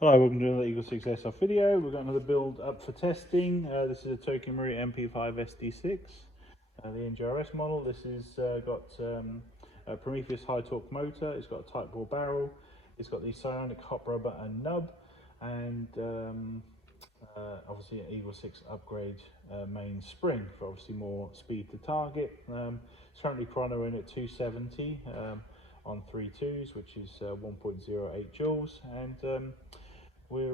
Hello, welcome to another EagleSix Airsoft video. We've got another build up for testing. This is a TM MP5 SD6, the NGRS model. This has got a Prometheus high torque motor. It's got a tight bore barrel. It's got the Psionic Hop Rubber and Nub, and obviously an EagleSix upgrade main spring for obviously more speed to target. It's currently chronoing at 270 on 3.2s, which is 1.08 joules, and we're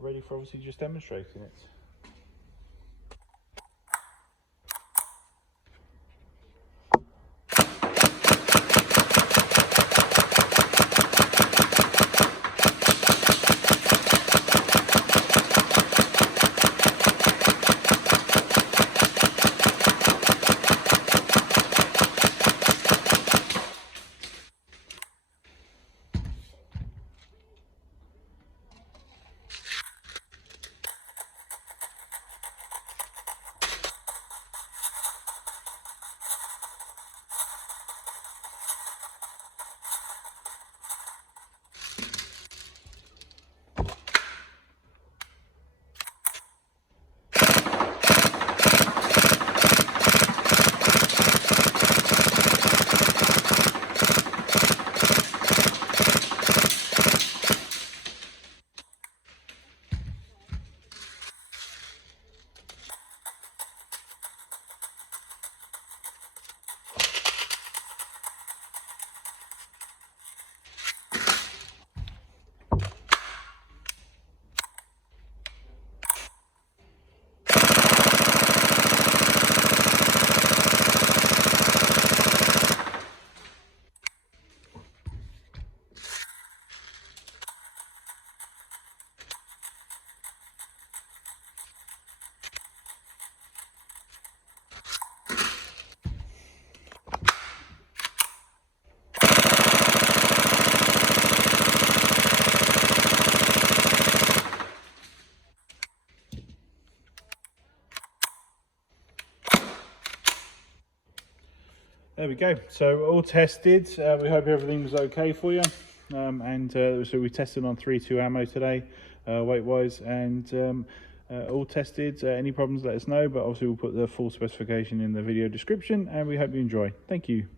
ready for obviously just demonstrating it. There we go, so all tested. We hope everything was okay for you, so we tested on 3.2 ammo today, weight wise, and all tested. Any problems, let us know, but obviously we'll put the full specification in the video description, and we hope you enjoy. Thank you.